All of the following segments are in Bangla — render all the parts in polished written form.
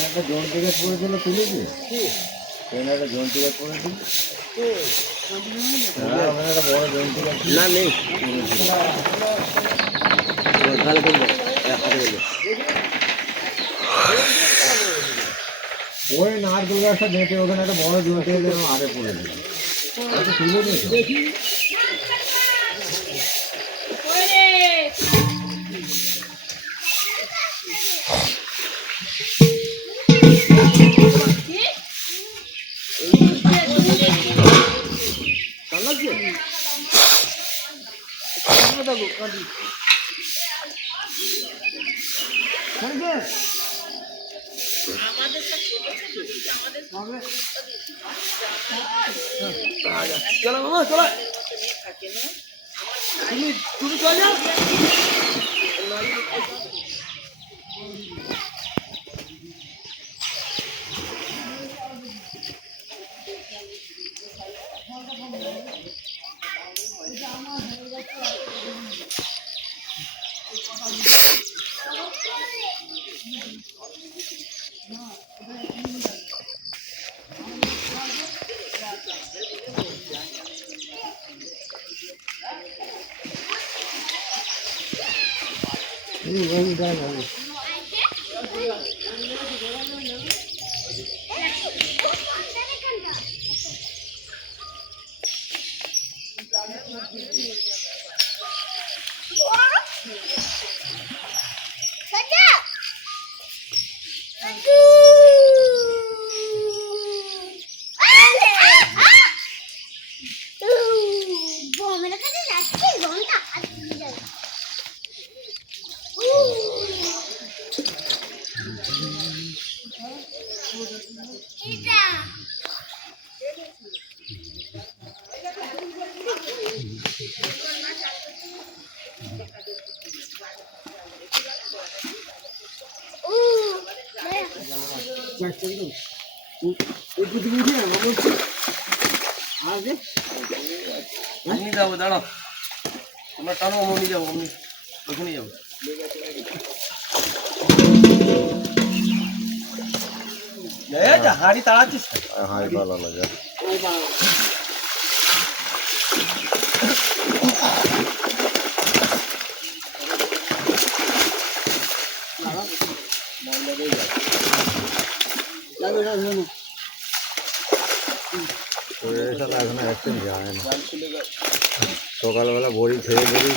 একটা জোন টিকেট করেছিল তুলেছি একটা জোন টিকেট করেছি একটা বড় জোন টিকেট না নেই ওই নারকেল গাছটা দেখে ওখানে একটা বড় জোন টিকেট আগে পড়ে দিল তুলে নিয়েছে চলো মামা চলো তুমি চল যাও যাবো দাঁড়াও তোমরা টানো অমনি যাবো অমনি ওখানে যাবো হাড়ি তাড়াচ্ছিস হাড়ি পালা লাগে এখন একদিন যায় না সকালবেলা বড়ি খেয়ে বড়ি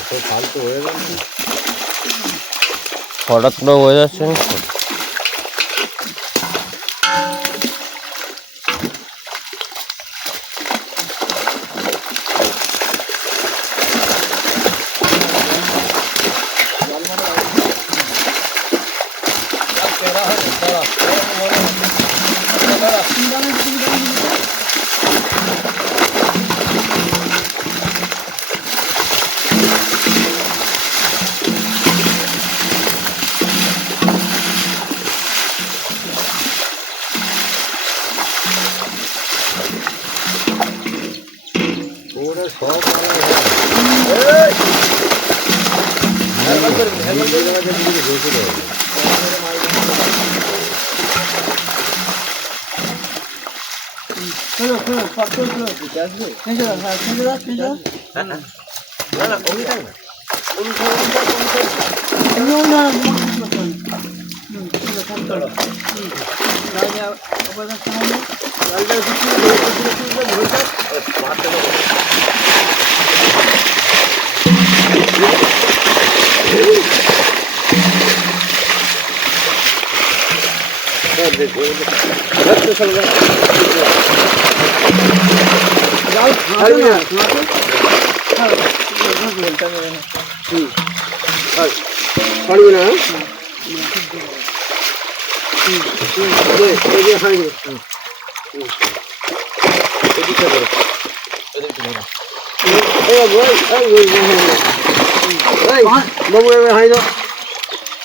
এত ফালতু হয়ে যাচ্ছে হঠাৎ করে হয়ে যাচ্ছে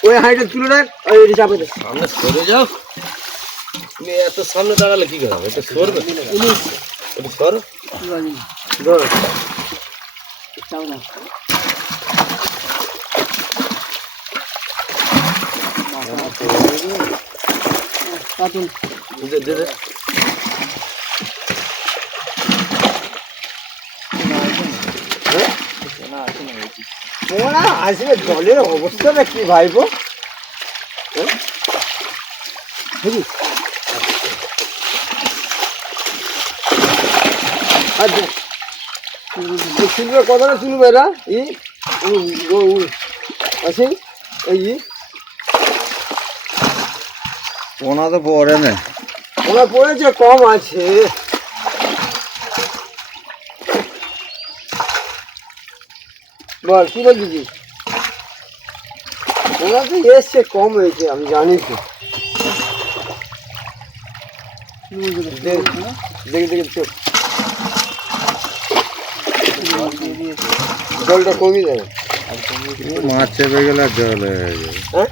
ওই হাইটে তুলে রাখ আর এটা চাপে দে। সামনে সরে যাও, তুমি এত সামনে দাঁড়ালে কি করে হবে? এটা সরবে, এটা সর। ধর চাও না কাটুন দে দে দে। ওরা আসবে জলের অবস্থাটা কি ভাইবো? আচ্ছা তুলবে কতটা তুলবে এরা ই আছে এই পোনা তো পড়ে না। ওরা পড়েছে কম আছে বল কি বলছি ওরা তো এসছে কম হয়েছে আমি জানি তো দেখে দেখে চোখ জলটা কমিয়ে দেবে মাছ চেপে গেলে আর জল হয়ে যাবে। হ্যাঁ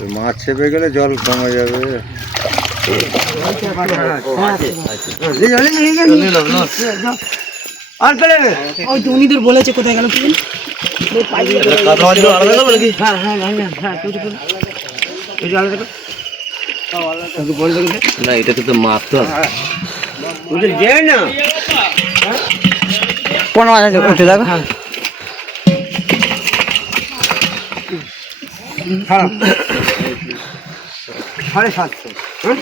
ওই মাছ চেপে গেলে জল কমে যাবে। আর করে ওই তো উনিদের বলেছে কোথায় গেল কি কাদা মাছগুলো আলাদা করবে নাকি? হ্যাঁ হ্যাঁ হ্যাঁ হ্যাঁ কেউ দেখো এই যে আলাদা করে বলে দেখে না, এটাকে তো মারতে হবে। ওটা দে না কোন মাছ আছে উঠে দেখো খারাপ 750 হ্যাঁ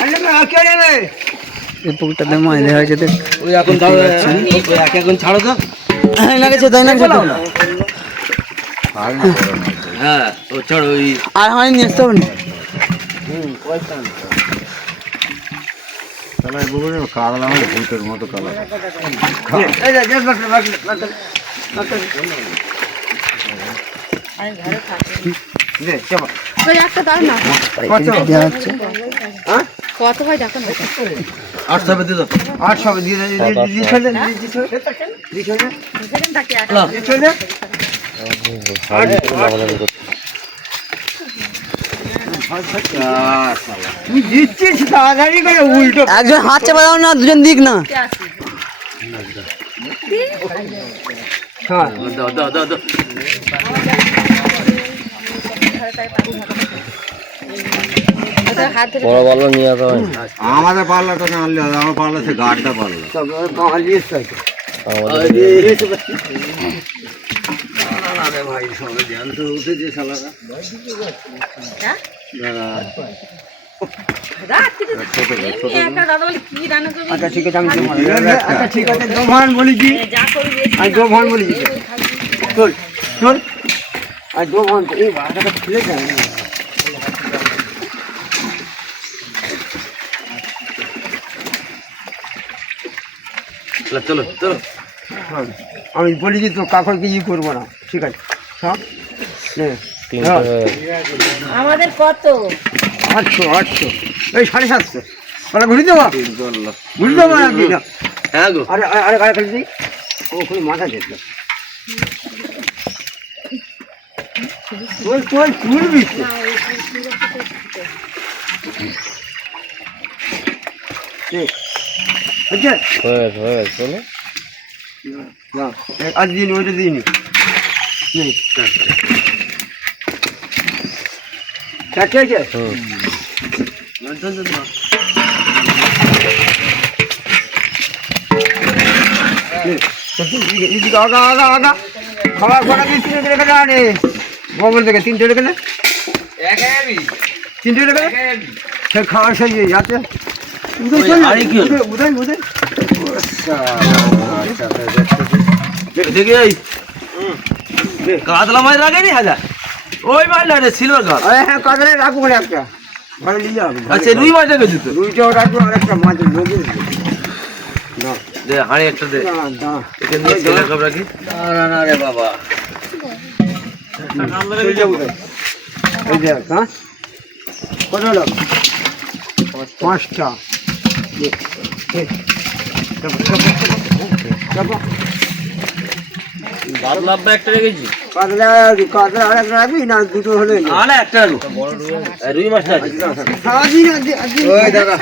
আরে না কে নেবে এই পুকুরটাতে মাছ দেখা হয়েছে তো ওই এখন দাও, ওই এখন ছাড়ো তো। লাগেছে তাই না আর না পড়ে না। হ্যাঁ ও ছাড়ো ওই। আর হয় নিয়ে আসতে হবে না তাহলে এই পুকুরে কাতলা মাছ ভূতের মতো কালা। এই যে দেখ দে চল ওই একটা দাও না কত দেওয়া হচ্ছে হ্যাঁ কত ভাই দেখো না 800 দিয়ে দাও। 800 দিয়ে দিছলে সেকেন্ড থাকে না, দিছলে তুই দিচ্ছিস তাড়াতাড়ি করে উল্টো একজন হাত চাপা দাও না দুজন দিক না হ্যাঁ দাও দাও দাও দাও। হাত ধরে বড় বলো নিয়ে আসা হয়। আমাদের পাল্লাটা না আনলে হবে, আমার পাল্লা সে গাড়টা পাল্লা। তবে বাঙালি এসছে আরে ভাই সবে জ্যান্ত উঠেছে শালারা। রাত থেকে একা দাদা বলে কি রান্না করবি আচ্ছা ঠিক আছে আমি আচ্ছা ঠিক আছে দোভান বলেছি যা করবি আমি দোভান বলেছি চল চল আর দোভান এই বাটাটা খুলে যায় না চলো চলো। হ্যাঁ, আমি বলেছি তো কাকুকে ই করবো না ঠিক আছে সব নে আমাদের কত 800 এই 750 বলা ঘুরি দেবো ঘুরি দেবো নাকি না হ্যাঁ গো, আরে আরে আরে খালি দিই ওখানে মাথা যেত তুই তুলবি তো আচ্ছা চলো। না আজ দিন ওইটা দিইনি নেই চারটে আছে এদিকে আগা আগা আগা খাবার কটা দিয়ে 3 রেখে দেওয়া রে বগল থেকে 3 রেখে দে 3 রেখে দে সে খাওয়ার সেই যাতে আরে কি হলো? বুঝাই বুঝাই দেখি এই কাতলা মাছ রাখেনি হাজার ওই মাছ লাগে সিলভার কাপ। আরে হ্যাঁ কাদরে রাখবো না একটা ঘরে নিয়ে যাবো আচ্ছা রুই মাছ রেখেছি তো। রুইটাও রাখবো আর একটা মাছ ঢোকে না দে হাঁড়ি একটা দে, না না এখানে দিয়ে সিলভার কাপ রাখি। না রে বাবা, চলে যাবো এই দেখ হ্যাঁ কত হলো 5টা বারো লাভ একটা রেখেছি। কাতলা কাতলা আর একটা রাখবি না দুটো হলে আরে একটা রুই মাছটা আছে সারাদিন ওই দাদা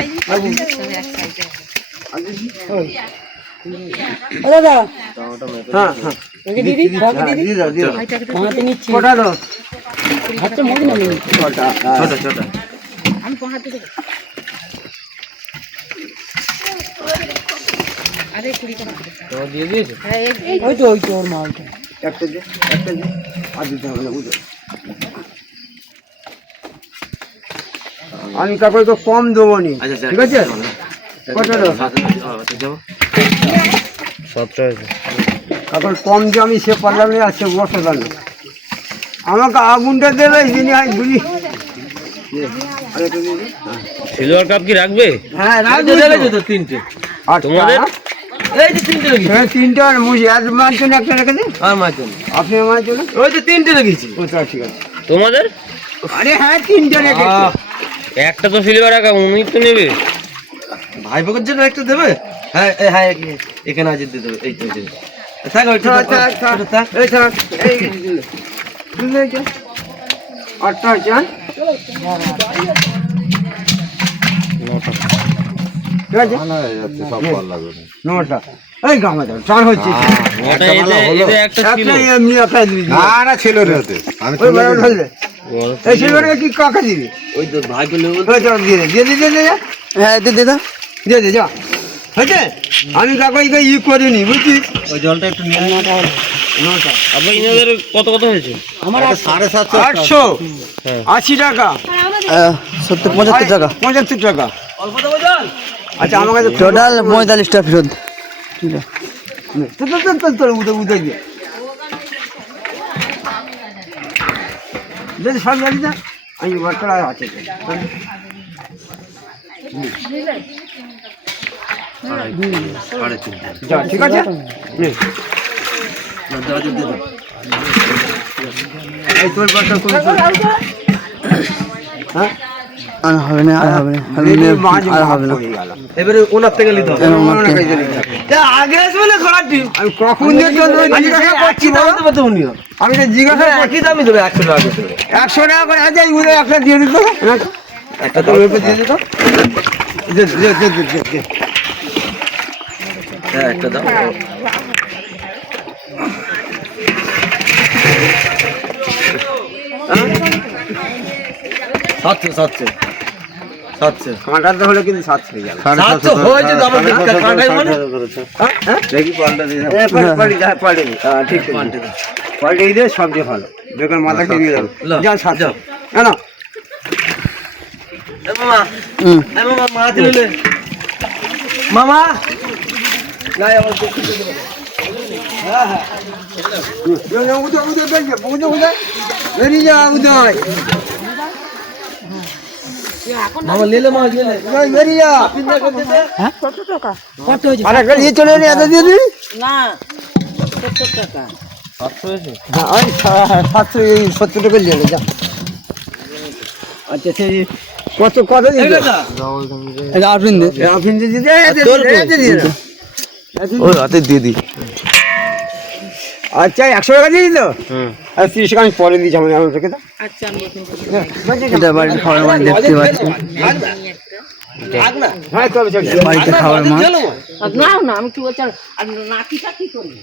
দাদা হ্যাঁ হ্যাঁ দিদি দিয়ে দাও দিয়ে দাও হাতে নিচ্ছি কটা দাও হাতটা মনে না কটা ছোট ছোট আমি পহাতে দেবো আরে 20 টাকা তো দিয়ে দিয়েছে হ্যাঁ ওই তো ওর মালটা একটা দে আর দিতে হবে না বুঝো আমি কাকুর তো কম দেবো নি ঠিক আছে কটা দাও কাকুর কম দিয়ে আমি সে পারলাম না সে বসে পারল আমাকে আগুনটা দেবে যিনি আমি বুঝি সিলভার কাপ কি রাখবে হ্যাঁ রাখবে তো তিনটে আর তোমাদের? এই যে তিনটে রেখেছি হ্যাঁ তিনটা মুজি আর মার জন্য একটা রেখে দিন আর মাছ জন্য আপনি আমার জন্য ওই তো তিনটে রেখেছি ও তা ঠিক আছে তোমাদের আরে হ্যাঁ তিনটা রেখেছি একটা তো সিলভার রাখা উনি তো নেবে ভাই বোকের জন্য একটা দেবে হ্যাঁ হ্যাঁ এখানে আজ দিয়ে দেবে এই তো থাক ওই থাক, থাক, থাক। থাক এই থাক, এই দিলে। দিলে এই যে। আটটা আছে, হ্যাঁ? ঠিক আছে? না যাচ্ছে সব ভালো লাগবে না। নটা। এই গামা দাও, চার হচ্ছে। ওটা একটা ভালো হলো। এতে একটা ছিল একটা এমনি একটা দিয়ে দিবি। না না ছিল রে ওতে আমি ওই তুলে বড় দিলাম। ঢাললে। এই সিলভারকে কি কাকে দিবি? ওই তো ভাই বলে ওই চল দিয়ে দে, দিয়ে দে, দিয়ে দে, যা। হ্যাঁ দে দে দিয়ে দে, যা। হয়েছে? আমি কাকুকে করিনি, বুঝছিস? ওই জলটা একটু নিয়ে নটা। আবার ইনাদের কত কত হয়েছে আমার একটা 750 800, হ্যাঁ 80 টাকা, 70-75 টাকা 75 টাকা। অল্প দেবো জল আচ্ছা আমার কাছে টোটাল 45 টাকা ফেরত তোর উদে দিয়ে যদি সব জানি না আমি বর্তলা আছে যা, ঠিক আছে নে। এই তোর বাসা কোন হ্যাঁ আর হবে না আর হবে না আর হবে না এবারে ওনার থেকে নিতে হবে আগে আসবে না খারাপটি আমি কখন জিজ্ঞাসা করছি না আমি তো জিজ্ঞাসা করছি কি দামি দেবে 100 টাকা করে 100 টাকা করে আছে উড়ে একটা দিয়ে দিত একটা তো ওকে দিয়ে দিত দে দে দে দে দে হ্যাঁ একটা দাও সাতশো কাঁটাতে হলে কিন্তু 7 হয়ে যাবে 700 হয়েছে তো আবার কাঁটাই মানে দেখি পাল্টা দিয়ে পাল্টে ঠিক পাল্টে দিয়ে সবচেয়ে ভালো বেকার মাথা খেয়ে যাবে যা 700 না মামা মামা মা দিলে মামা নাই আমার বেরিয়ে যা উদয় মামা লেলে মাছ লেলে বেরিয়ে যা কত হয়েছে আর একটা দিয়ে চলে এলি এত দিয়ে দিবি না 70 টাকা 700 হয়েছে হ্যাঁ ওই 770 টাকা নিয়ে যা আচ্ছা সেই কত দিবি এটা আফরিন দে আপনি দিদি দে ওই হাতে দিয়ে দি আচ্ছা 100 টাকা দিয়ে দিল আর 30 টাকা আমি পরে দিচ্ছি আমার থেকে দাও আচ্ছা আমি এখন এটা বাড়িতে খাওয়ার মাছ দেখতে পাচ্ছি হ্যাঁ চলো চলো বাড়িতে খাওয়ার মাছ না না আমি কি বলছি আর নাকিটা কি করবো